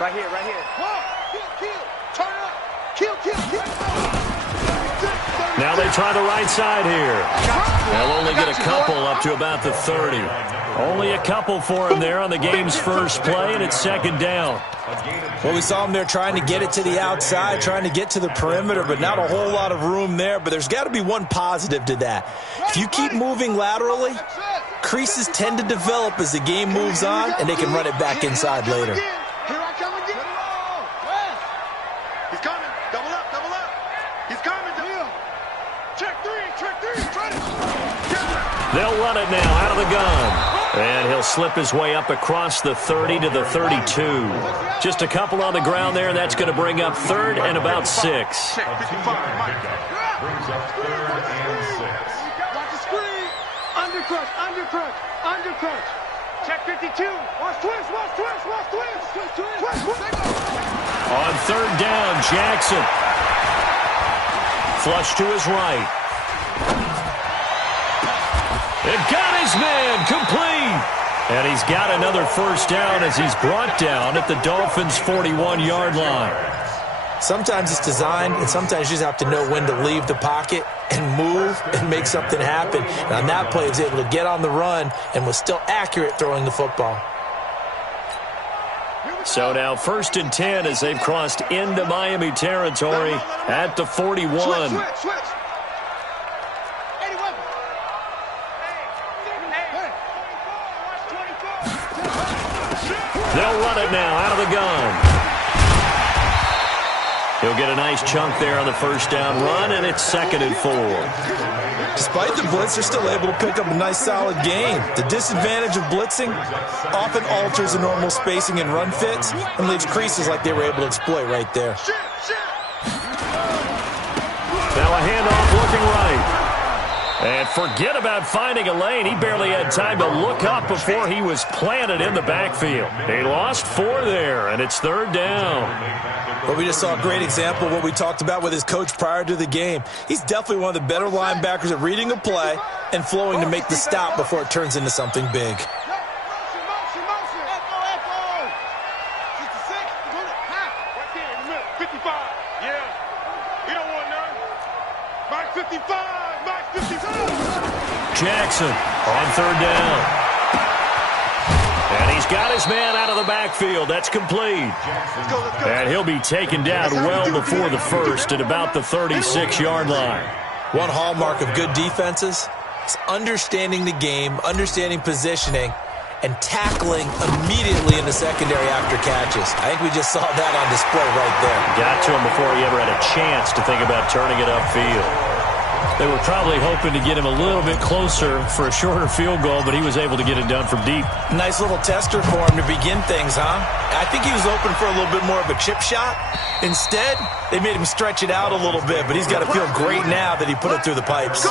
Right here, right here. Kill. Turn up. Kill. Now they try the right side here. They'll only get a couple up to about the 30. Only a couple for him there on the game's first play, and it's second down. Well, we saw him there trying to get it to the outside, trying to get to the perimeter, but not a whole lot of room there. But there's got to be one positive to that. If you keep moving laterally, creases tend to develop as the game moves on, and they can run it back inside later. Here I come again. He's coming. Double up. He's coming. Check three. Try it. They'll run it now out of the gun. And he'll slip his way up across the 30 to the 32. Just a couple on the ground there. That's going to bring up third and about 6. Brings up third and 6. Watch the screen. Undercrutch. Check 52. Watch twist. On third down, Jackson. Flush to his right. It got his man complete. And he's got another first down as he's brought down at the Dolphins' 41-yard line. Sometimes it's designed, and sometimes you just have to know when to leave the pocket and move and make something happen. And on that play, he was able to get on the run and was still accurate throwing the football. So now 1st and 10 as they've crossed into Miami territory at the 41. Switch. They'll run it now out of the gun. He'll get a nice chunk there on the first down run, and it's 2nd and 4. Despite the blitz, they're still able to pick up a nice solid gain. The disadvantage of blitzing often alters the normal spacing and run fits and leaves creases like they were able to exploit right there. Now a handoff looking right. And forget about finding a lane. He barely had time to look up before he was planted in the backfield. He lost 4 there, and it's 3rd down. But we just saw a great example of what we talked about with his coach prior to the game. He's definitely one of the better linebackers at reading a play and flowing to make the stop before it turns into something big. Jackson on 3rd down. And he's got his man out of the backfield. That's complete. And he'll be taken down well before the first at about the 36-yard line. One hallmark of good defenses is understanding the game, understanding positioning, and tackling immediately in the secondary after catches. I think we just saw that on display right there. Got to him before he ever had a chance to think about turning it upfield. They were probably hoping to get him a little bit closer for a shorter field goal, but he was able to get it done from deep. Nice little tester for him to begin things, huh? I think he was open for a little bit more of a chip shot. Instead, they made him stretch it out a little bit, but he's got to feel great now that he put it through the pipes.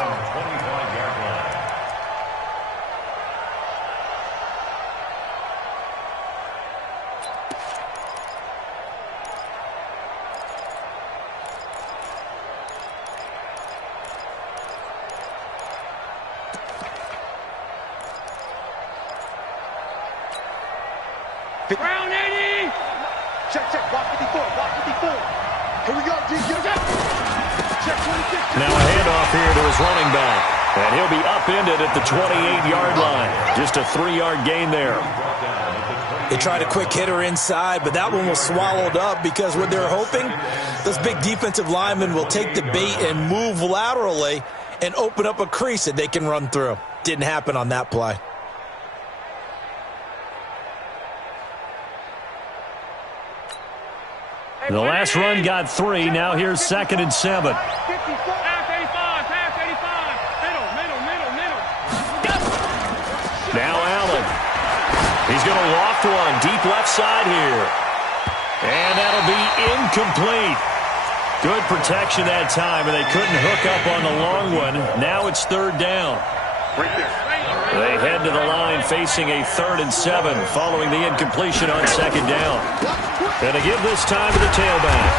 Round 80! Check, block 54. Here we go, D, get it. Check 26. Now a handoff here to his running back. And he'll be upended at the 28-yard line. Just a 3-yard gain there. They tried a quick hitter inside, but that one was swallowed up because what they're hoping, those big defensive linemen will take the bait and move laterally and open up a crease that they can run through. Didn't happen on that play. The last run got 3. Now here's 2nd and 7. Now Allen. He's going to loft one deep left side here. And that'll be incomplete. Good protection that time, and they couldn't hook up on the long one. Now it's 3rd down. They head to the line facing a 3rd and 7 following the incompletion on 2nd down. And to give this time to the tailback.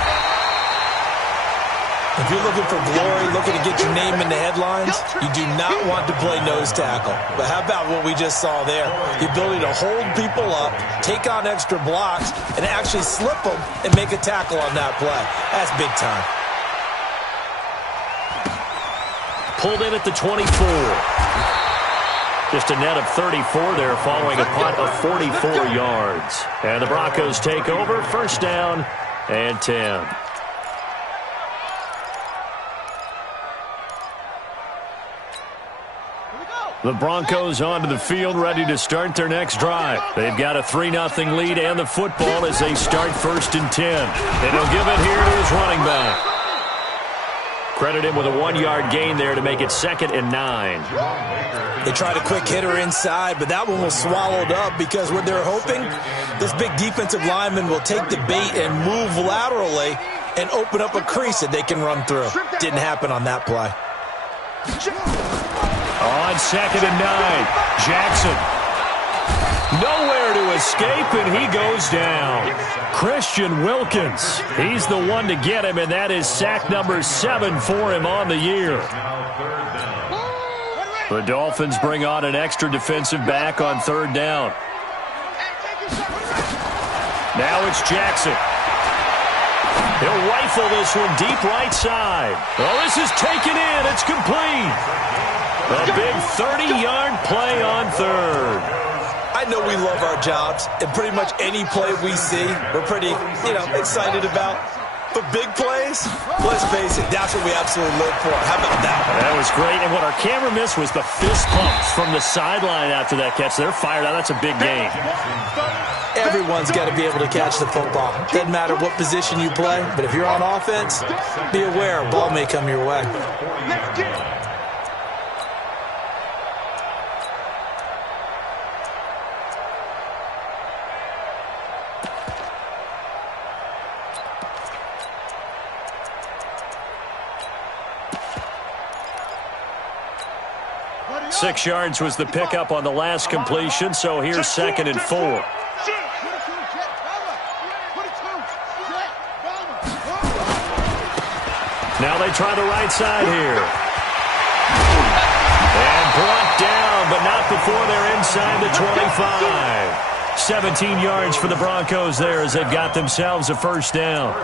If you're looking for glory, looking to get want your name in the headlines, you do not want to play nose tackle. But how about what we just saw there? The ability to hold people up, take on extra blocks, and actually slip them and make a tackle on that play. That's big time. Pulled in at the 24. Just a net of 34 there following a punt of 44 yards. And the Broncos take over, first down and 10. The Broncos onto the field, ready to start their next drive. They've got a 3-0 lead and the football as they start first and 10. And he'll give it here to his running back. Credit him with a 1-yard gain there to make it 2nd and 9. They tried a quick hitter inside, but that one was swallowed up because what they're hoping, this big defensive lineman will take the bait and move laterally and open up a crease that they can run through. Didn't happen on that play. On 2nd and 9, Jackson. Nowhere to escape, and he goes down. Christian Wilkins. He's the one to get him, and that is sack number 7 for him on the year. The Dolphins bring on an extra defensive back on 3rd down. Now it's Jackson. He'll rifle this one deep right side. Oh, this is taken in. It's complete. A big 30-yard play on 3rd. I know we love our jobs, and pretty much any play we see, we're pretty, excited about. But big plays, let's face it, that's what we absolutely live for. How about that? That was great, and what our camera missed was the fist pumps from the sideline after that catch. They're fired out. That's a big game. Everyone's got to be able to catch the football. Doesn't matter what position you play, but if you're on offense, be aware a ball may come your way. Six yards was the pickup on the last completion, so here's 2nd and 4. Now they try the right side here. And brought down, but not before they're inside the 25. 17 yards for the Broncos there as they've got themselves a first down.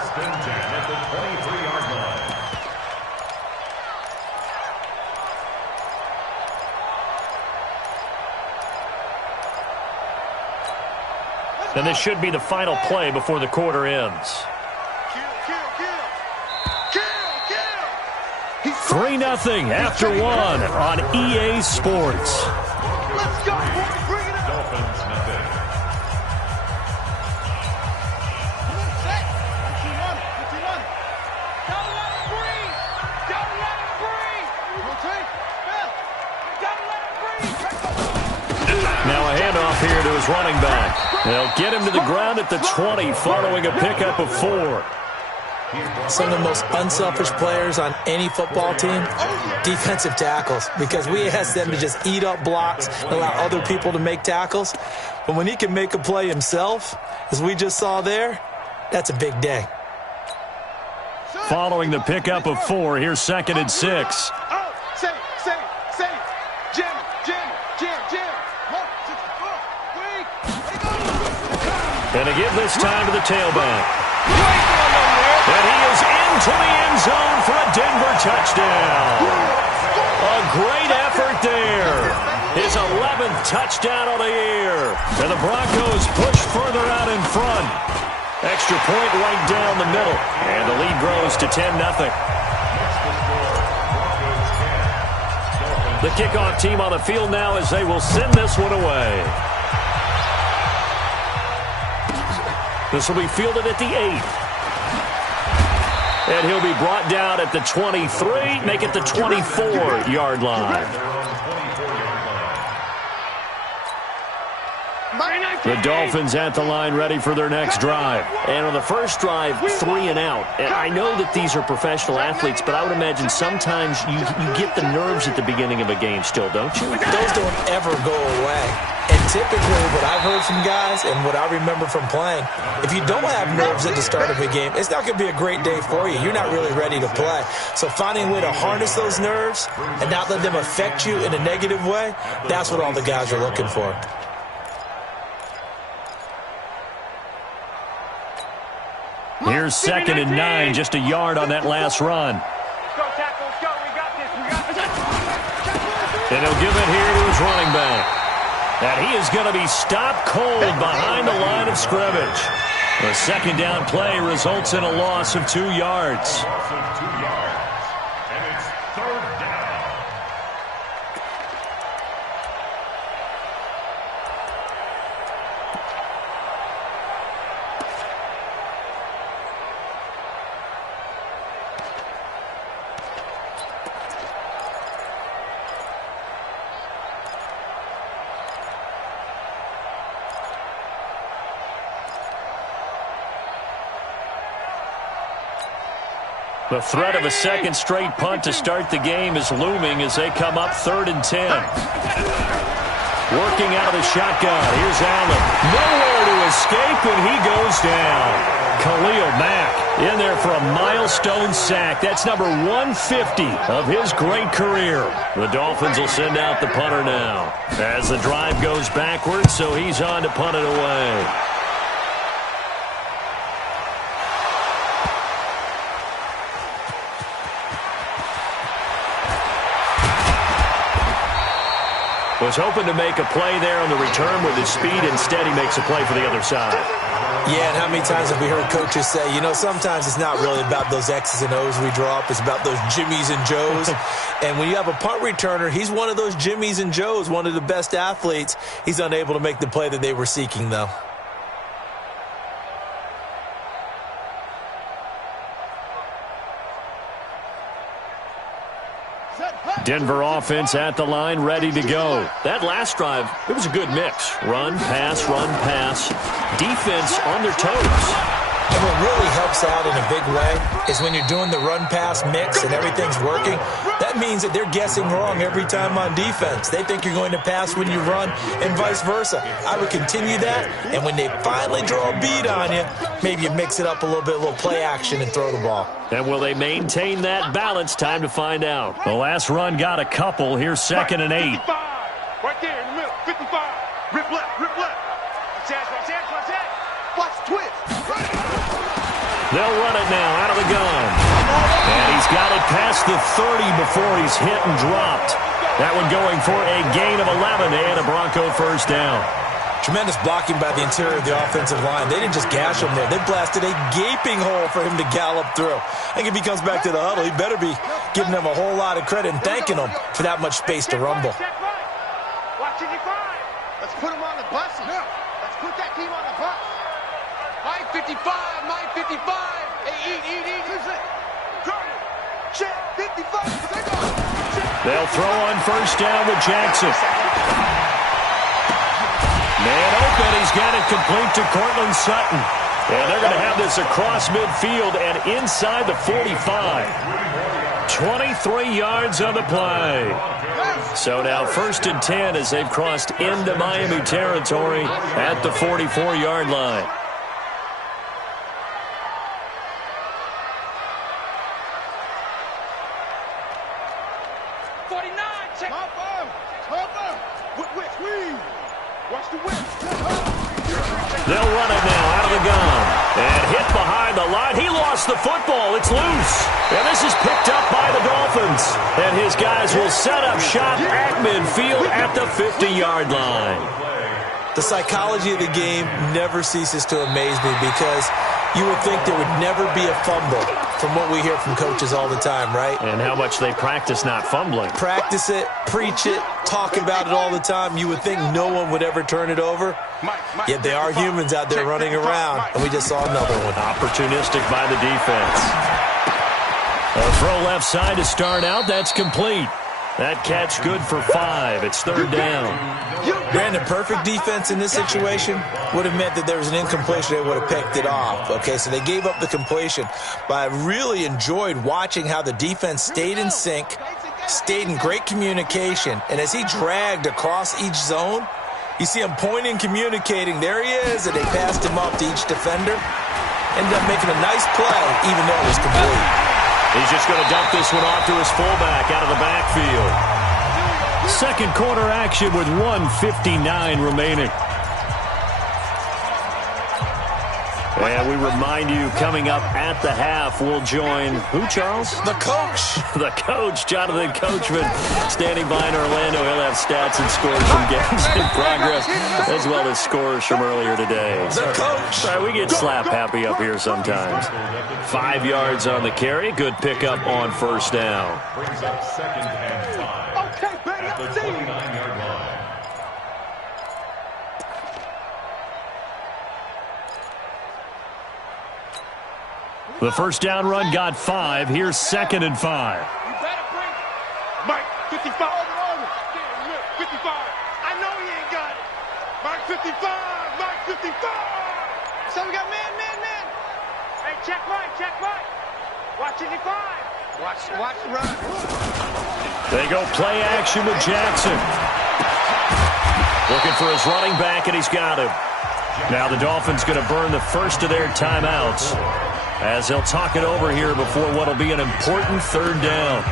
And this should be the final play before the quarter ends. 3-0 after 1 on EA Sports. Let's go, boy. Bring it up. Now a handoff here to his running back. They'll get him to the ground at the 20 following a pickup of 4. Some of the most unselfish players on any football team, defensive tackles, because we ask them to just eat up blocks and allow other people to make tackles. But when he can make a play himself, as we just saw there, that's a big day. Following the pickup of 4, here's 2nd and 6. And again this time to the tailback. And he is into the end zone for a Denver touchdown. A great effort there. His 11th touchdown of the year. And the Broncos push further out in front. Extra point right down the middle. And the lead grows to 10-0. The kickoff team on the field now as they will send this one away. This will be fielded at the 8. And he'll be brought down at the 23, make it the 24-yard line. The Dolphins at the line ready for their next drive. And on the first drive, 3 and out. And I know that these are professional athletes, but I would imagine sometimes you get the nerves at the beginning of a game still, don't you? Those don't ever go away. And typically what I've heard from guys and what I remember from playing, if you don't have nerves at the start of a game, it's not going to be a great day for you. You're not really ready to play. So finding a way to harness those nerves and not let them affect you in a negative way, that's what all the guys are looking for. Here's 2nd and 9, just a yard on that last run. Let's go, tackle, let's go. We got this. We got this. And he'll give it here to his running back. And he is going to be stopped cold behind the line of scrimmage. The 2nd down play results in a loss of 2 yards. And it's 3rd down. The threat of a second straight punt to start the game is looming as they come up 3rd and 10. Working out of the shotgun. Here's Allen. Nowhere to escape, and he goes down. Khalil Mack in there for a milestone sack. That's number 150 of his great career. The Dolphins will send out the punter now as the drive goes backwards, so he's on to punt it away. Was hoping to make a play there on the return with his speed. Instead, he makes a play for the other side. Yeah, and how many times have we heard coaches say, you know, sometimes it's not really about those X's and O's we draw up. It's about those Jimmies and Joes. And when you have a punt returner, he's one of those Jimmies and Joes, one of the best athletes. He's unable to make the play that they were seeking, though. Denver offense at the line, ready to go. That last drive, it was a good mix. Run, pass, defense on their toes. And what really helps out in a big way is when you're doing the run-pass mix and everything's working, that means that they're guessing wrong every time on defense. They think you're going to pass when you run and vice versa. I would continue that, and when they finally draw a beat on you, maybe you mix it up a little bit, a little play action and throw the ball. And will they maintain that balance? Time to find out. The last run got a couple. Here's 2nd and 8. Right there in the middle, 55. Rip left, rip left. Watch that. Watch twist. They'll run it now out of the gun. And he's got it past the 30 before he's hit and dropped. That one going for a gain of 11 and a Bronco first down. Tremendous blocking by the interior of the offensive line. They didn't just gash him there. They blasted a gaping hole for him to gallop through. I think if he comes back to the huddle, he better be giving them a whole lot of credit and thanking them for that much space to rumble. Watch it, let's put him on the bus. Let's put that team on the bus. Mike 55, Mike 55. Hey, eat. Check, 55. They'll throw on first down with Jackson. Man open, he's got it complete to Cortland Sutton. And they're going to have this across midfield and inside the 45. 23 yards on the play. So now 1st and 10 as they've crossed into Miami territory at the 44-yard line. They'll run it now out of the gun. And hit behind the line. He lost the football. It's loose. And this is picked up by the Dolphins. And his guys will set up shop at midfield at the 50-yard line. The psychology of the game never ceases to amaze me because you would think there would never be a fumble from what we hear from coaches all the time, right? And how much they practice not fumbling. Practice it, preach it, talk about it all the time. You would think no one would ever turn it over. Yet they are humans out there running around, and we just saw another one. Opportunistic by the defense. A throw left side to start out. That's complete. That catch good for 5. It's third down. Brandon, perfect defense in this situation would have meant that there was an incompletion. They would have picked it off. Okay, so they gave up the completion. But I really enjoyed watching how the defense stayed in sync, stayed in great communication. And as he dragged across each zone, you see him pointing, communicating. There he is, and they passed him up to each defender. Ended up making a nice play, even though it was complete. He's just going to dump this one off to his fullback out of the backfield. Second quarter action with 1:59 remaining. And we remind you, coming up at the half, we'll join who, Charles? The coach. The coach, Jonathan Coachman, standing by in Orlando. He'll have stats and scores from games in progress, as well as scores from earlier today. The coach. Sorry, we get slap happy up here sometimes. 5 yards on the carry. Good pickup on first down. Brings up second and 5 at the 29-yard line. The first down run got 5. Here's second and 5. You better bring it. Mike, 55. 55. I know he ain't got it. Mike, 55. Mike, 55. So we got man. Hey, check right. Watch 55. Watch the run. They go play action with Jackson. Looking for his running back, and he's got him. Now the Dolphins going to burn the first of their timeouts, as they'll talk it over here before what will be an important third down.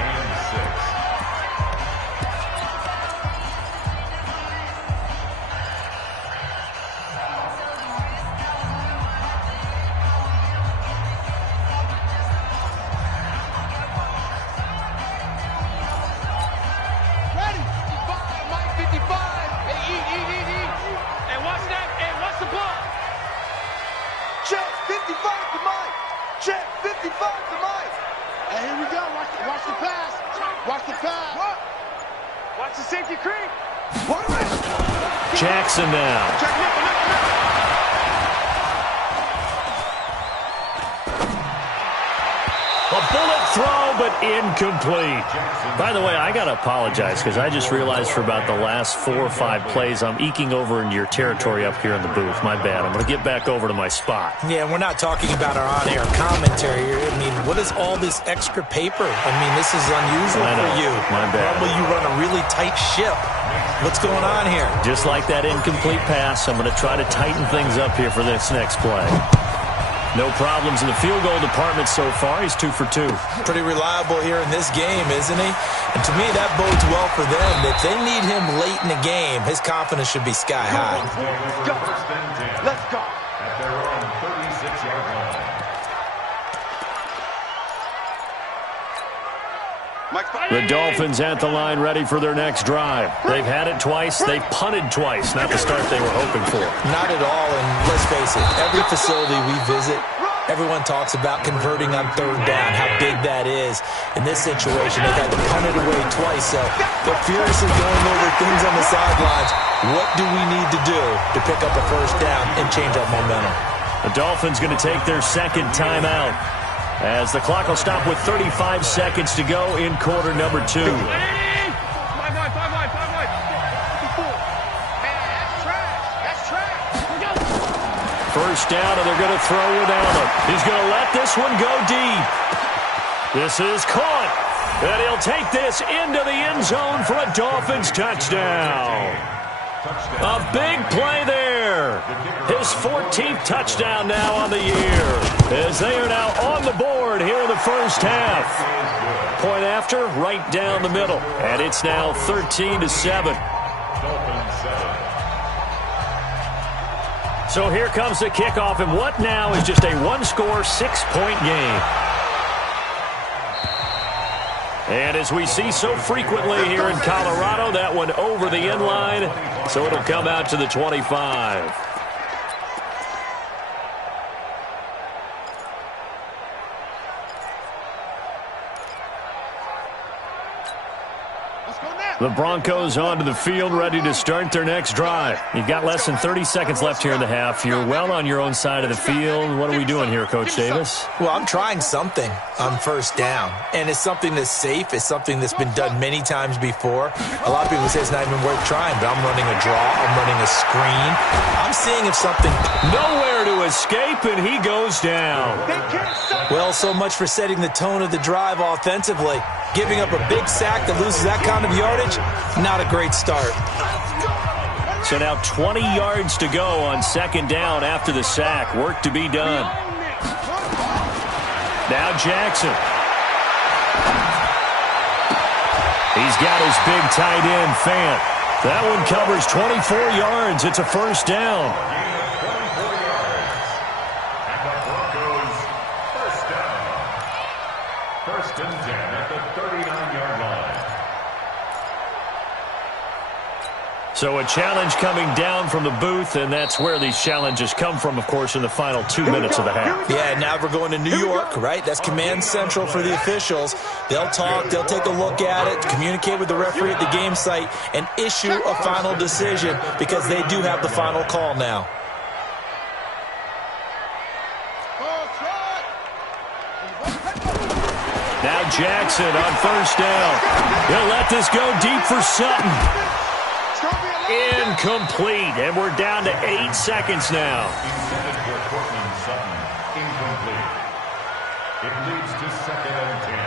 Ready. 55. Mike, 55. Hey, eat. Hey, watch that. Hey, watch the ball. Check 55 to Mike. Check 55 to Mike. And here we go. Watch the pass. Watch the pass. Watch the safety creep. Jackson now. Check nickel. A bullet throw, but incomplete. By the way, I got to apologize because I just realized for about the last 4 or 5 plays, I'm eking over into your territory up here in the booth. My bad. I'm going to get back over to my spot. Yeah, we're not talking about our on-air commentary here. I mean, what is all this extra paper? I mean, this is unusual I know. for you. My bad. Probably you run a really tight ship. What's going on here? Just like that incomplete pass, I'm going to try to tighten things up here for this next play. No problems in the field goal department so far. He's 2 for 2. Pretty reliable here in this game, isn't he? And to me, that bodes well for them. If they need him late in the game, his confidence should be sky high. Go. First and 10 Let's go. at their own 36-yard line. The Dolphins at the line ready for their next drive. They've had it twice. They've punted twice. Not the start they were hoping for. Not at all, and let's face it, every facility we visit, everyone talks about converting on third down, how big that is. In this situation, they've had to punt it away twice, so they're furiously going over things on the sidelines. What do we need to do to pick up a first down and change our momentum? The Dolphins going to take their second timeout, as the clock will stop with 35 seconds to go in quarter number 2. 5 wide. 54. Man, that's trash. First down, and they're going to throw without him. He's going to let this one go deep. This is caught, and he'll take this into the end zone for a Dolphins touchdown. A big play there. His 14th touchdown now on the year, as they are now on the board here in the first half. Point after, right down the middle, and it's now 13-7. So here comes the kickoff, and what now is just a one-score, 6-point game. And as we see so frequently here in Colorado, that one over the end line, so it'll come out to the 25. The Broncos onto the field, ready to start their next drive. You've got less than 30 seconds left here in the half. You're well on your own side of the field. What are we doing here, Coach Davis? Well, I'm trying something on first down, and it's something that's safe. It's something that's been done many times before. A lot of people say it's not even worth trying, but I'm running a draw. I'm running a screen. I'm seeing if something... Nowhere to escape, and he goes down. Well, so much for setting the tone of the drive offensively. Giving up a big sack that loses that kind of yardage, not a great start. So now 20 yards to go on second down after the sack. Work to be done. Now Jackson. He's got his big tight end, Fant. That one covers 24 yards. It's a first down. First and 10 at the 39-yard line. So a challenge coming down from the booth, and that's where these challenges come from, of course, in the final 2 minutes of the half. Yeah, now we're going to New York, right? That's command central for the officials. They'll talk, they'll take a look at it, communicate with the referee at the game site, and issue a final decision because they do have the final call now. Now Jackson on first down. He'll let this go deep for Sutton. Incomplete, and we're down to 8 seconds now. Intended for Cortland Sutton. Incomplete. It leads to second and 10.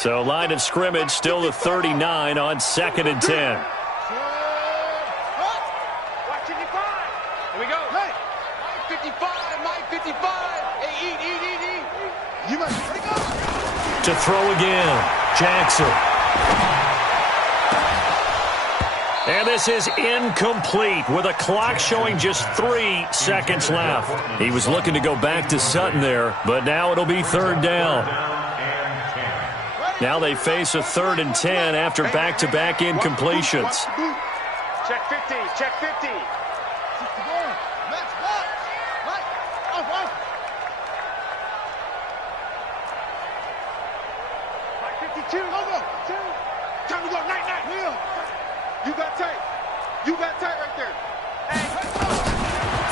So line of scrimmage still the 39 on second and 10. Watching you five. Here we go. Hey, my 55, my 55. Hey, eat. You must take up. To throw again, Jackson. And this is incomplete with a clock showing just 3 seconds left. He was looking to go back to Sutton there, but now it'll be third down. Now they face a 3rd and 10 after back-to-back incompletions. Check 50. Check 50. Like 52. Time to go. Night. You got tight. You got tight right there.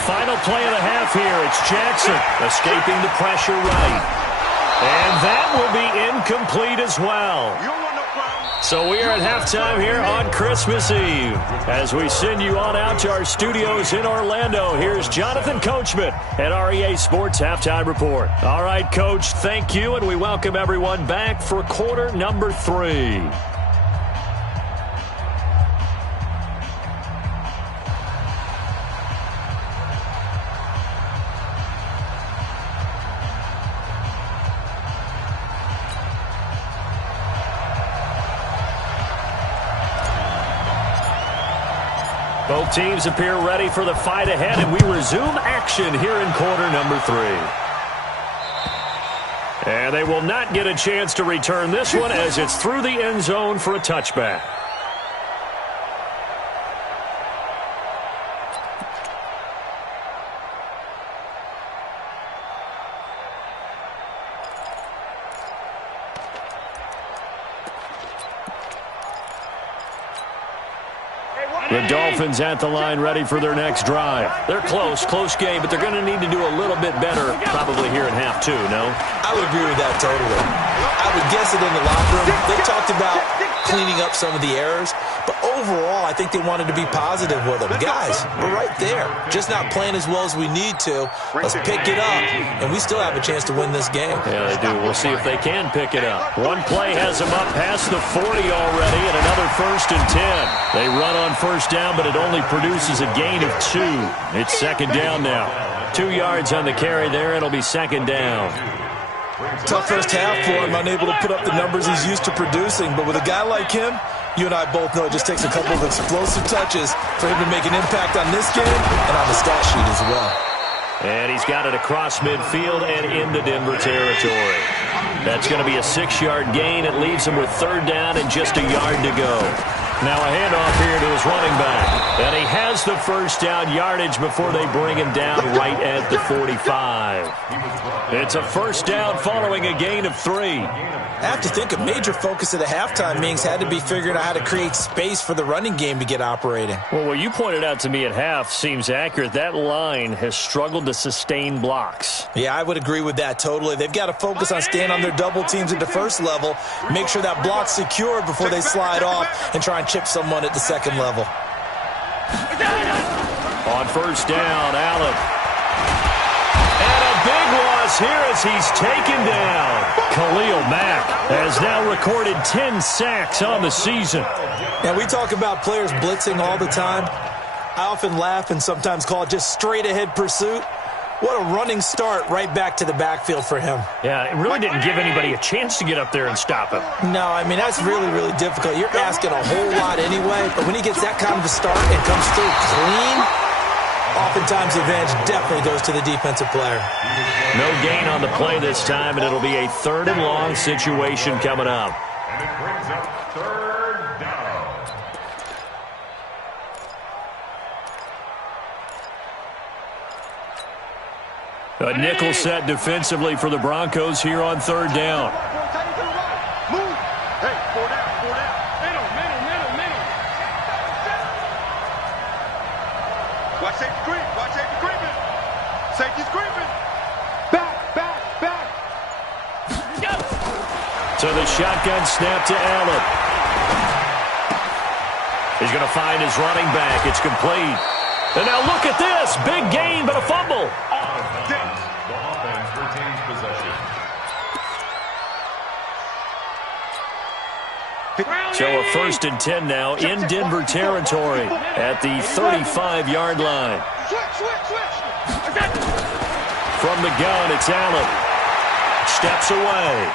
Final play of the half here. It's Jackson escaping the pressure right. And that will be incomplete as well. You don't want no problem. So we are at halftime here on Christmas Eve. As we send you on out to our studios in Orlando, here's Jonathan Coachman at REA Sports Halftime Report. All right, Coach, thank you, and we welcome everyone back for quarter number 3. Both teams appear ready for the fight ahead, and we resume action here in quarter number 3. And they will not get a chance to return this one as it's through the end zone for a touchback. The Dolphins at the line ready for their next drive. They're close game, but they're going to need to do a little bit better probably here in half 2, no? I would agree with that totally. I would guess it in the locker room. They talked about cleaning up some of the errors, but overall, I think they wanted to be positive with them. Guys, we're right there. Just not playing as well as we need to. Let's pick it up, and we still have a chance to win this game. Yeah, they do. We'll see if they can pick it up. One play has them up past the 40 already, and another 1st and 10. They run on first down, but it only produces a gain of 2. It's second down now. 2 yards on the carry there. It'll be second down. Tough first half for him, unable to put up the numbers he's used to producing. But with a guy like him, you and I both know it just takes a couple of explosive touches for him to make an impact on this game and on the stat sheet as well. And he's got it across midfield and into Denver territory. That's going to be a 6-yard gain. It leaves him with 3rd down and just a yard to go. Now a handoff here to his running back. And he has the 1st down yardage before they bring him down right at the 45. It's a 1st down following a gain of 3. I have to think a major focus of the halftime meetings had to be figuring out how to create space for the running game to get operating. Well, what you pointed out to me at half seems accurate. That line has struggled to sustain blocks. Yeah, I would agree with that totally. They've got to focus on staying on their double teams at the first level, make sure that block's secure before they slide off and try and chip someone at the second level. On 1st down, Allen. And a big loss here as he's taken down. Khalil Mack has now recorded 10 sacks on the season. Now, we talk about players blitzing all the time. I often laugh and sometimes call it just straight-ahead pursuit. What a running start right back to the backfield for him. Yeah, it really didn't give anybody a chance to get up there and stop him. No, I mean, that's really, really difficult. You're asking a whole lot anyway, but when he gets that kind of a start and comes through clean, oftentimes the advantage definitely goes to the defensive player. No gain on the play this time, and it'll be a 3rd and long situation coming up. And it brings up 3rd down. A nickel set defensively for the Broncos here on 3rd down. Move. Hey, 4 down, 4 down. Middle. Watch safety creep. Watch safety creeping. Safety's creeping. Back. So the shotgun snap to Allen. He's going to find his running back. It's complete. And now look at this. Big gain, but a fumble. The offense retains possession. So a 1st and 10 now in Denver territory at the 35-yard line. From the gun, it's Allen. Steps away.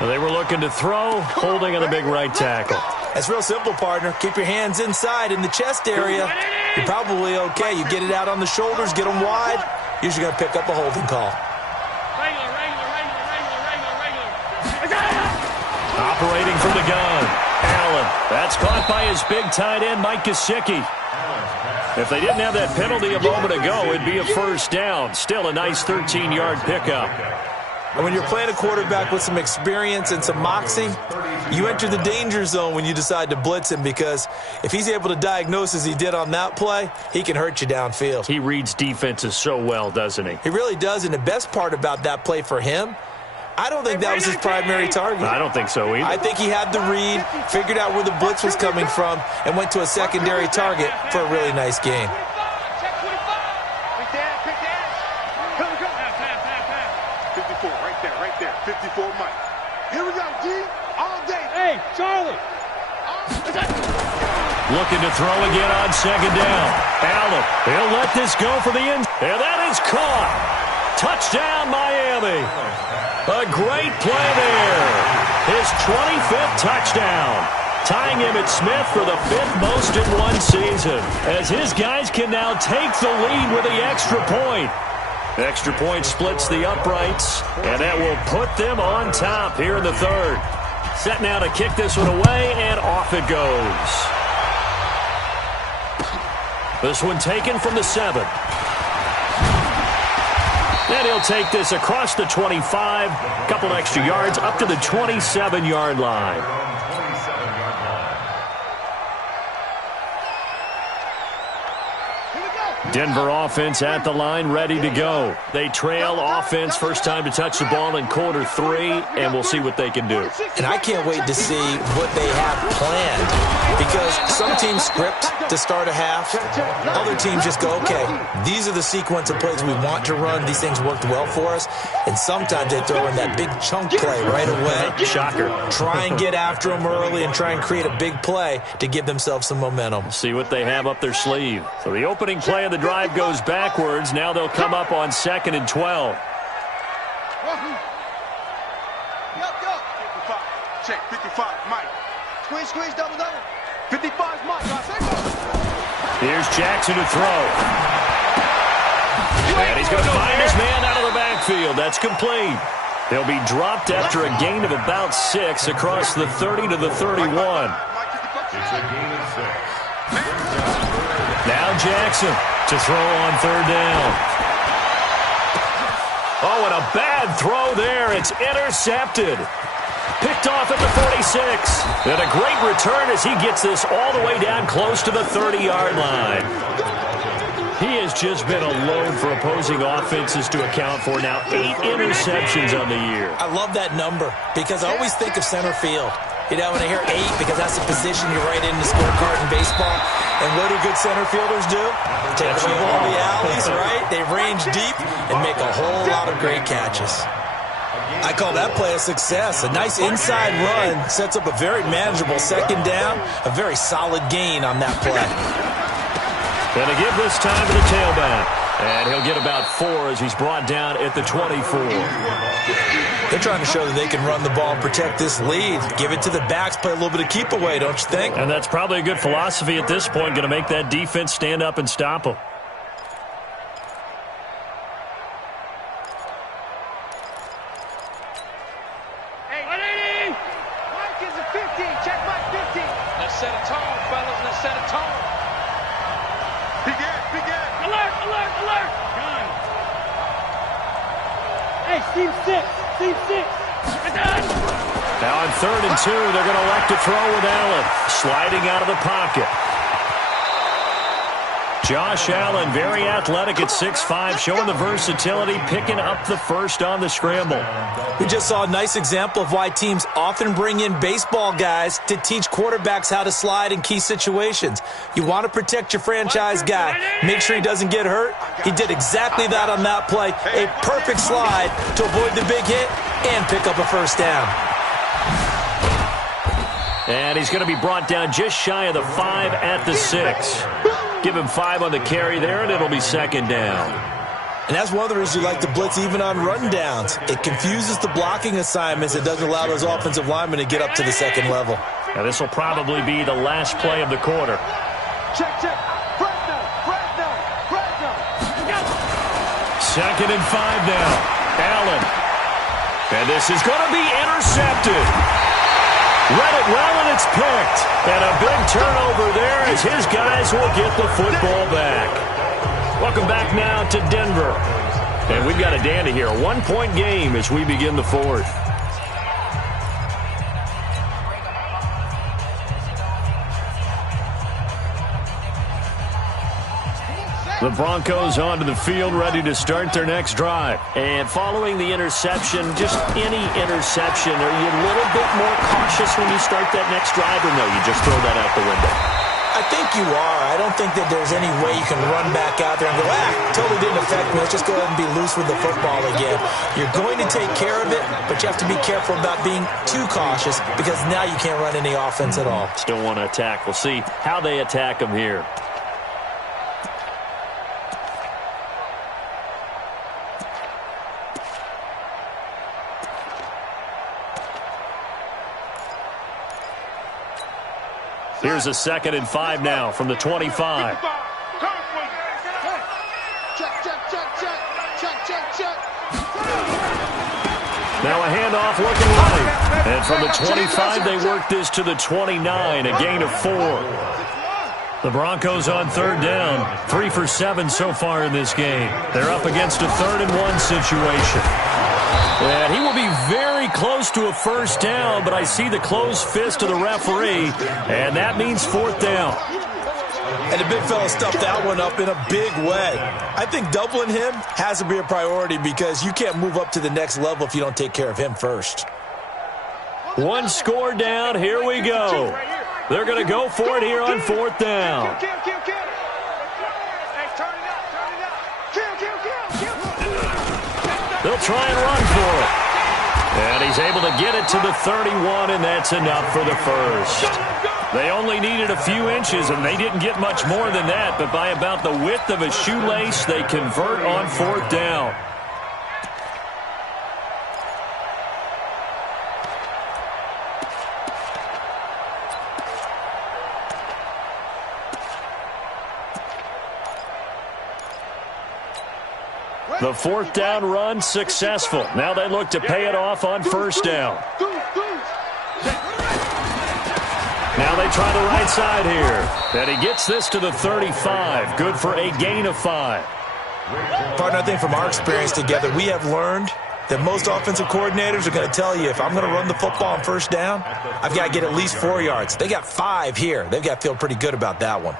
They were looking to throw, holding on a big right tackle. That's real simple, partner. Keep your hands inside in the chest area. You're probably okay. You get it out on the shoulders, get them wide. Usually going to pick up a holding call. Operating from the gun, Allen. That's caught by his big tight end, Mike Gesicki. If they didn't have that penalty a moment ago, it'd be a 1st down. Still a nice 13-yard pickup. And when you're playing a quarterback with some experience and some moxie, you enter the danger zone when you decide to blitz him, because if he's able to diagnose as he did on that play, he can hurt you downfield. He reads defenses so well, doesn't he? He really does, and the best part about that play for him, I don't think that was his primary target. I don't think so either. I think he had the read, figured out where the blitz was coming from, and went to a secondary target for a really nice gain. 54, right there. 54, Mike. Here we go, G. All day. Hey, Charlie. Looking to throw again on 2nd down. Allen, he'll let this go for the end. And that is caught. Touchdown, Miami. A great play there. His 25th touchdown. Tying him at Smith for the 5th most in one season, as his guys can now take the lead with the extra point. Extra point splits the uprights, and that will put them on top here in the 3rd. Set now to kick this one away, and off it goes. This one taken from the 7. And he'll take this across the 25, couple extra yards, up to the 27-yard line. Denver offense at the line, ready to go. They trail offense, first time to touch the ball in quarter 3, and we'll see what they can do. And I can't wait to see what they have planned, because some teams script to start a half. Other teams just go, okay, these are the sequence of plays we want to run. These things worked well for us. And sometimes they throw in that big chunk play right away. Shocker. Try and get after them early and try and create a big play to give themselves some momentum. See what they have up their sleeve. So the opening play of the drive goes backwards. Now they'll come up on 2nd and 12. Check, 55, Mike. Squeeze, double. 55, Mike. Here's Jackson to throw. And he's going to find his man out of the backfield. field. That's complete. He'll be dropped after a gain of about 6 across the 30 to the 31. It's a gain of 6. Now Jackson to throw on third down. Oh, and a bad throw there. It's intercepted. Picked off at the 46. And a great return as he gets this all the way down close to the 30-yard line. He has just been a load for opposing offenses to account for. Now 8 interceptions on the year. I love that number because I always think of center field. You know, when I hear 8, because that's the position you write in the scorecard in baseball. And what do good center fielders do? Take away all the alleys, right? They range deep and make a whole lot of great catches. I call that play a success. A nice inside run sets up a very manageable second down, a very solid gain on that play. Going to give this time to the tailback. And he'll get about 4 as he's brought down at the 24. They're trying to show that they can run the ball and protect this lead. Give it to the backs, play a little bit of keep away, don't you think? And that's probably a good philosophy at this point, going to make that defense stand up and stop them. Hey, Mike is a 15. Check Mike 15. Let's set a tone, fellas. Let's set a tone. Begin. Alert, alert, alert. Gun. Hey, Steve 6. Steve 6. Now on 3rd and 2, they're going to elect to throw with Allen. Sliding out of the pocket. Josh Allen, very athletic at 6'5", showing the versatility, picking up the first on the scramble. We just saw a nice example of why teams often bring in baseball guys to teach quarterbacks how to slide in key situations. You want to protect your franchise guy. Make sure he doesn't get hurt. He did exactly that on that play. A perfect slide to avoid the big hit and pick up a first down. And he's going to be brought down just shy of the 5 at the 6. Give him 5 on the carry there, and it'll be second down. And that's one of the reasons you like to blitz even on rundowns. It confuses the blocking assignments. It doesn't allow those offensive linemen to get up to the second level. Now this will probably be the last play of the quarter. Check. Fresno. 2nd and 5 now. Allen. And this is going to be intercepted. Read it well, and it's picked. And a big turnover there as his guys will get the football back. Welcome back now to Denver. And we've got a dandy here. A 1-point game as we begin the 4th. The Broncos onto the field, ready to start their next drive. And following the interception, just any interception, are you a little bit more cautious when you start that next drive, or no, you just throw that out the window? I think you are. I don't think that there's any way you can run back out there and go, totally didn't affect me. Let's just go ahead and be loose with the football again. You're going to take care of it, but you have to be careful about being too cautious because now you can't run any offense at all. Still want to attack. We'll see how they attack them here. Here's a 2nd and 5 now from the 25. Check. Now a handoff looking right. And from the 25, they work this to the 29, a gain of 4. The Broncos on 3rd down, 3 for 7 so far in this game. They're up against a 3rd and 1 situation. And he will be very close to a first down, but I see the closed fist of the referee, and that means 4th down. And the big fella stuffed that one up in a big way. I think doubling him has to be a priority because you can't move up to the next level if you don't take care of him first. 1 score down. Here we go. They're going to go for it here on 4th down. Hey, turn it up. Kill. They'll try and run for it. And he's able to get it to the 31, and that's enough for the first. They only needed a few inches, and they didn't get much more than that, but by about the width of a shoelace, they convert on 4th down. The fourth down run successful. Now they look to pay it off on first down. Now they try the right side here. And he gets this to the 35. Good for a gain of 5. Partner, I think from our experience together, we have learned that most offensive coordinators are going to tell you, if I'm going to run the football on first down, I've got to get at least 4 yards. They got 5 here. They've got to feel pretty good about that one.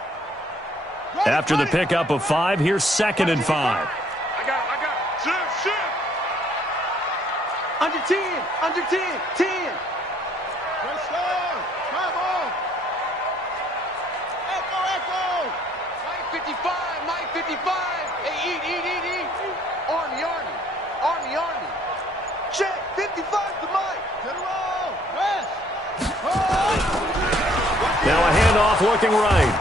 After the pickup of 5, here's 2nd and 5. I got it. Shift. Under 10, under 10, 10. Let's go. Come on. Echo. Mike 55. Hey, eat. Army. Check. 55 to Mike. Get it on. Rest. Now a handoff looking right.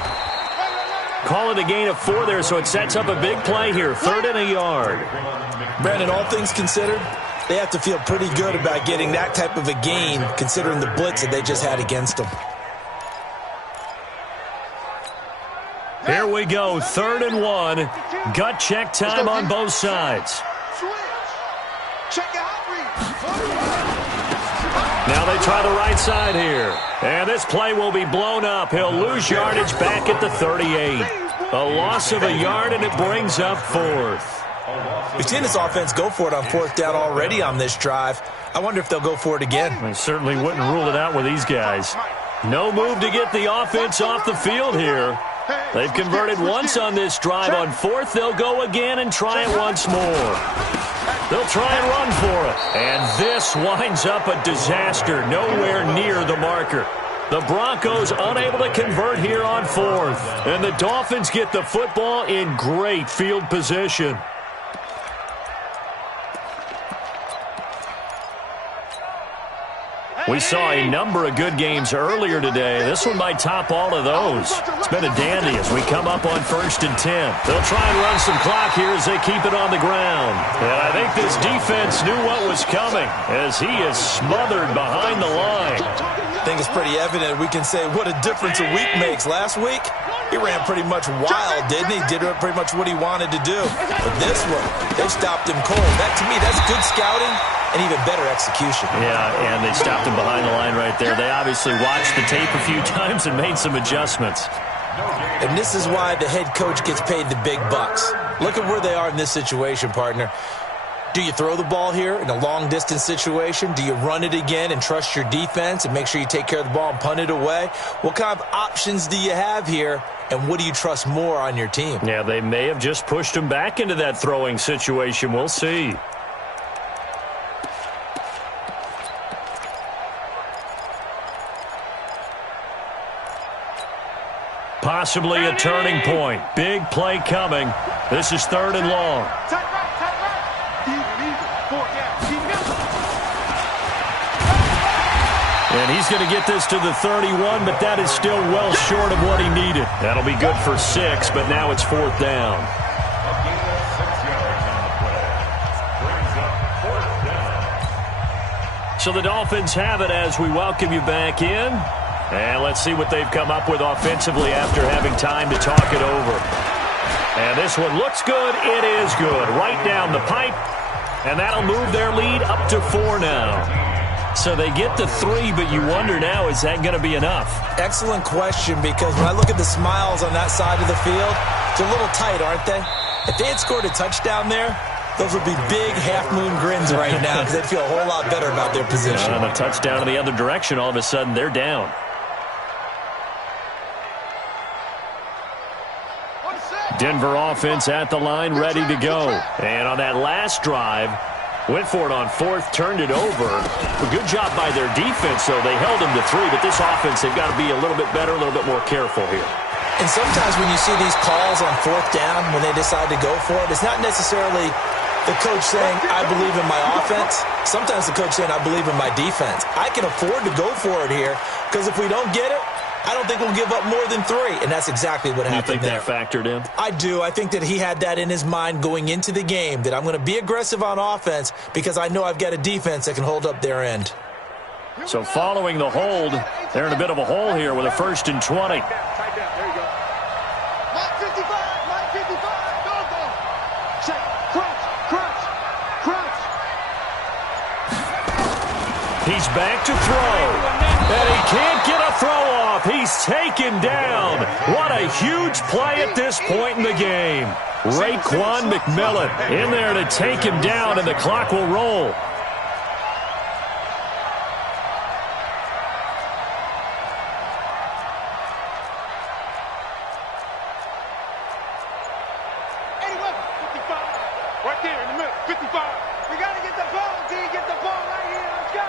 Call it a gain of 4 there, so it sets up a big play here. 3rd and a yard. Brandon, all things considered, they have to feel pretty good about getting that type of a gain, considering the blitz that they just had against them. Here we go, 3rd and 1. Gut check time on both sides. Switch. Check out read. Now they try the right side here. And this play will be blown up. He'll lose yardage back at the 38. A loss of a yard, and it brings up 4th. We've seen this offense go for it on 4th down already on this drive. I wonder if they'll go for it again. I certainly wouldn't rule it out with these guys. No move to get the offense off the field here. They've converted once on this drive. On 4th, they'll go again and try it once more. They'll try and run for it. And this winds up a disaster, nowhere near the marker. The Broncos unable to convert here on 4th. And the Dolphins get the football in great field position. We saw a number of good games earlier today. This one might top all of those. It's been a dandy as we come up on 1st and 10. They'll try and run some clock here as they keep it on the ground. And I think this defense knew what was coming as he is smothered behind the line. I think it's pretty evident. We can say what a difference a week makes. Last week, he ran pretty much wild, didn't he? Did pretty much what he wanted to do. But this one, they stopped him cold. That, to me, that's good scouting and even better execution. Yeah, and they stopped him behind the line right there. They obviously watched the tape a few times and made some adjustments. And this is why the head coach gets paid the big bucks. Look at where they are in this situation, partner. Do you throw the ball here in a long-distance situation? Do you run it again and trust your defense and make sure you take care of the ball and punt it away? What kind of options do you have here, and what do you trust more on your team? Yeah, they may have just pushed him back into that throwing situation. We'll see. Possibly a turning point. Big play coming. This is 3rd and long. And he's going to get this to the 31, but that is still well short of what he needed. That'll be good for 6, but now it's 4th down. So the Dolphins have it as we welcome you back in. And let's see what they've come up with offensively after having time to talk it over. And this one looks good. It is good. Right down the pipe. And that'll move their lead up to 4 now. So they get to 3, but you wonder now, is that going to be enough? Excellent question, because when I look at the smiles on that side of the field, they're a little tight, aren't they? If they had scored a touchdown there, those would be big half-moon grins right now because they'd feel a whole lot better about their position. And a touchdown in the other direction, all of a sudden they're down. Denver offense at the line, ready to go. And on that last drive, went for it on 4th, turned it over. A good job by their defense, though. They held them to 3, but this offense, they've got to be a little bit better, a little bit more careful here. And sometimes when you see these calls on 4th down, when they decide to go for it, it's not necessarily the coach saying, I believe in my offense. Sometimes the coach saying, I believe in my defense. I can afford to go for it here, because if we don't get it, I don't think we'll give up more than 3, and that's exactly what happened there. You think that factored in? I do. I think that he had that in his mind going into the game, that I'm going to be aggressive on offense because I know I've got a defense that can hold up their end. So following the hold, they're in a bit of a hole here with a 1st and 20. There you go. Mike 55, go. Check, crunch. He's back to throw. And he can't get a throw off. He's taken down. What a huge play at this point in the game. Raekwon McMillan in there to take him down, and the clock will roll. Right there in the middle, 55. We got to get the ball, D. Get the ball right here. Let's go.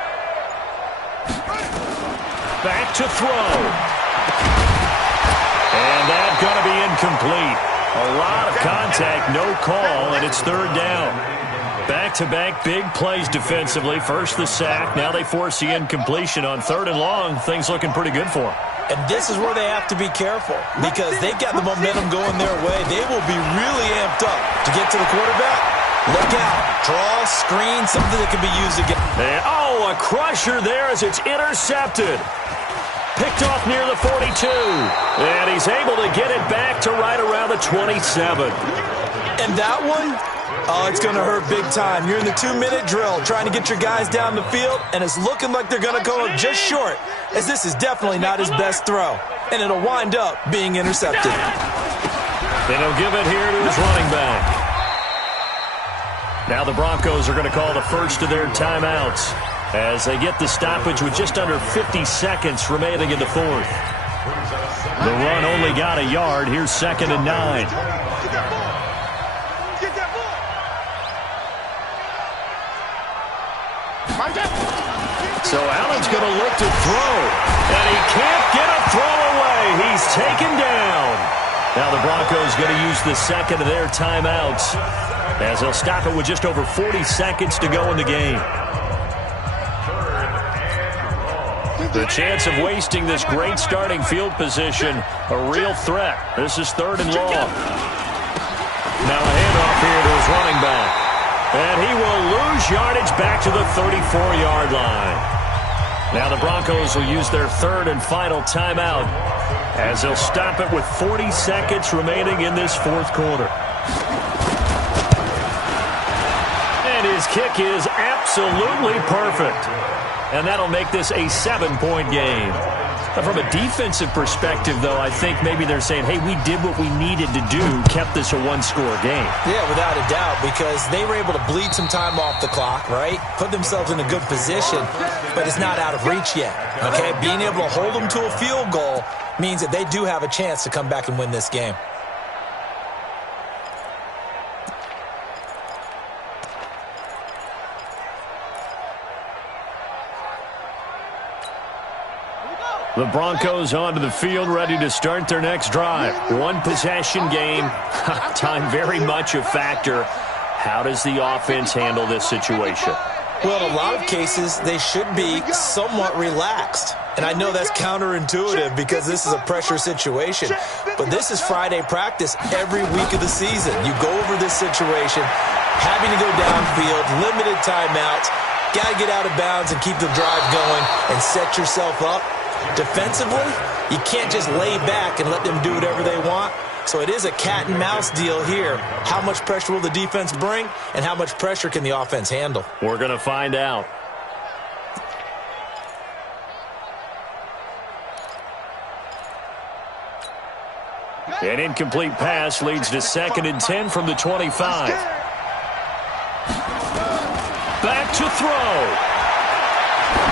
Back to throw. And that's going to be incomplete. A lot of contact, no call, and it's third down. Back-to-back big plays defensively. First the sack, now they force the incompletion on third and long. Things looking pretty good for them. And this is where they have to be careful because they've got the momentum going their way. They will be really amped up to get to the quarterback. Look out. Draw, screen, something that can be used again. And, a crusher there as it's intercepted. Picked off near the 42. And he's able to get it back to right around the 27. And that one, it's going to hurt big time. You're in the 2-minute drill trying to get your guys down the field, and it's looking like they're going to go just short, as this is definitely not his best throw. And it'll wind up being intercepted. Then he'll give it here to his running back. Now the Broncos are going to call the first of their timeouts as they get the stoppage with just under 50 seconds remaining in the fourth. The run only got a yard. Here's 2nd and 9. So Allen's going to look to throw, and he can't get a throw away. He's taken down. Now the Broncos going to use the second of their timeouts as they'll stop it with just over 40 seconds to go in the game. The chance of wasting this great starting field position, a real threat. This is 3rd and long. Now a handoff here to his running back. And he will lose yardage back to the 34-yard line. Now the Broncos will use their 3rd and final timeout as they'll stop it with 40 seconds remaining in this 4th quarter. And his kick is absolutely perfect. And that'll make this a 7-point game. But from a defensive perspective, though, I think maybe they're saying, hey, we did what we needed to do, kept this a 1-score game. Yeah, without a doubt, because they were able to bleed some time off the clock, right? Put themselves in a good position, but it's not out of reach yet, okay? Being able to hold them to a field goal means that they do have a chance to come back and win this game. The Broncos onto the field, ready to start their next drive. 1-possession game. Time very much a factor. How does the offense handle this situation? Well, in a lot of cases, they should be somewhat relaxed. And I know that's counterintuitive because this is a pressure situation. But this is Friday practice every week of the season. You go over this situation, having to go downfield, limited timeouts, got to get out of bounds and keep the drive going and set yourself up. Defensively, you can't just lay back and let them do whatever they want. So it is a cat and mouse deal here. How much pressure will the defense bring, and how much pressure can the offense handle? We're going to find out. An incomplete pass leads to 2nd and 10 from the 25. Back to throw.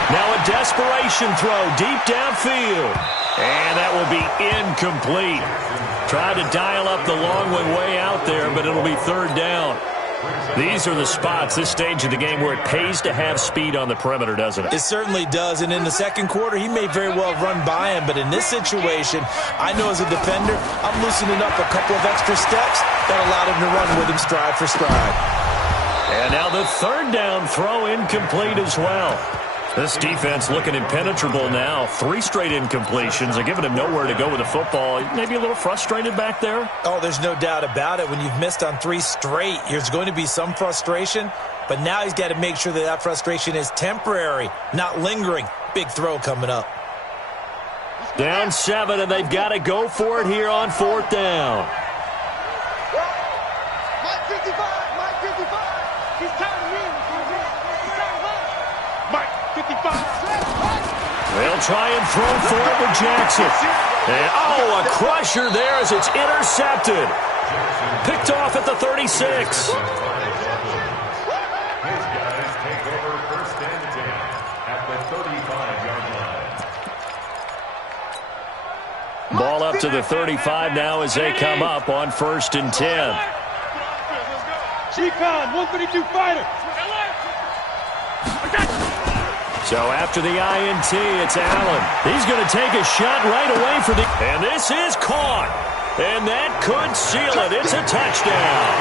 Now a desperation throw deep downfield. And that will be incomplete. Tried to dial up the long one way out there, but it'll be 3rd down. These are the spots, this stage of the game, where it pays to have speed on the perimeter, doesn't it? It certainly does. And in the 2nd quarter, he may very well run by him. But in this situation, I know as a defender, I'm loosening up a couple of extra steps that allowed him to run with him stride for stride. And now the 3rd down throw incomplete as well. This defense looking impenetrable now. 3 straight incompletions. They're giving him nowhere to go with the football. Maybe a little frustrated back there? Oh, there's no doubt about it. When you've missed on 3 straight, there's going to be some frustration. But now he's got to make sure that that frustration is temporary, not lingering. Big throw coming up. Down 7, and they've got to go for it here on 4th down. Mike 55. He's counting me. Mike They'll try and throw for it with Jackson. And, oh, a crusher there as it's intercepted. Picked off at the 36. His guys take over first and 10 at the 35-yard line. Ball up to the 35 now as they come up on 1st and 10. G-Con, 132 fighter. So after the INT, it's Allen. He's going to take a shot right away for the... And this is caught. And that could seal it. It's a touchdown.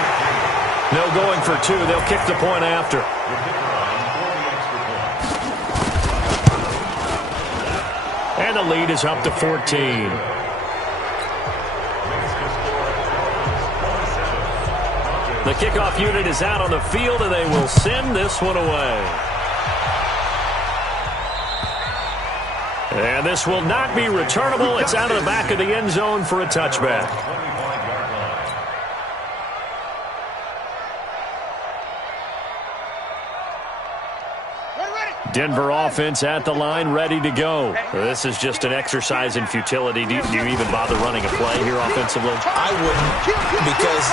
No going for two. They'll kick the point after. And the lead is up to 14. The kickoff unit is out on the field, and they will send this one away. And this will not be returnable. It's out of the back of the end zone for a touchback. Denver offense at the line, ready to go. This is just an exercise in futility. Do you even bother running a play here offensively? I wouldn't, because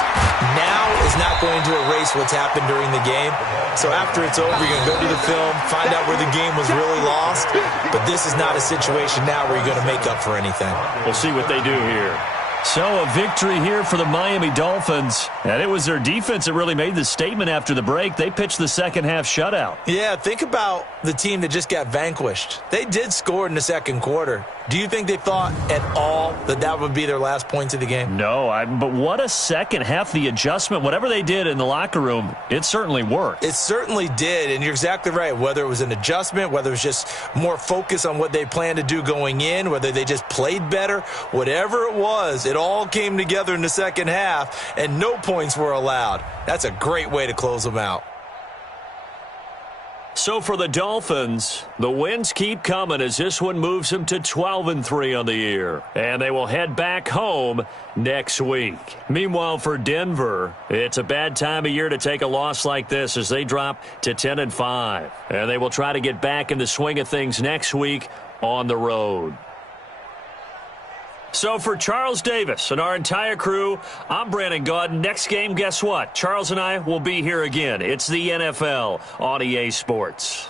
now is not going to erase what's happened during the game. So after it's over, you're going to go to the film, find out where the game was really lost. But this is not a situation now where you're going to make up for anything. We'll see what they do here. So a victory here for the Miami Dolphins. And it was their defense that really made the statement after the break. They pitched the second half shutout. Yeah, think about the team that just got vanquished. They did score in the second quarter. Do you think they thought at all that that would be their last points of the game? No, but what a second half. The adjustment, whatever they did in the locker room, it certainly worked. It certainly did, and you're exactly right. Whether it was an adjustment, whether it was just more focus on what they planned to do going in, whether they just played better, whatever it was, it all came together in the second half, and no points were allowed. That's a great way to close them out. So for the Dolphins, the wins keep coming as this one moves them to 12-3 on the year. And they will head back home next week. Meanwhile, for Denver, it's a bad time of year to take a loss like this as they drop to 10-5. And they will try to get back in the swing of things next week on the road. So for Charles Davis and our entire crew, I'm Brandon Gaudin. Next game, guess what? Charles and I will be here again. It's the NFL on EA Sports.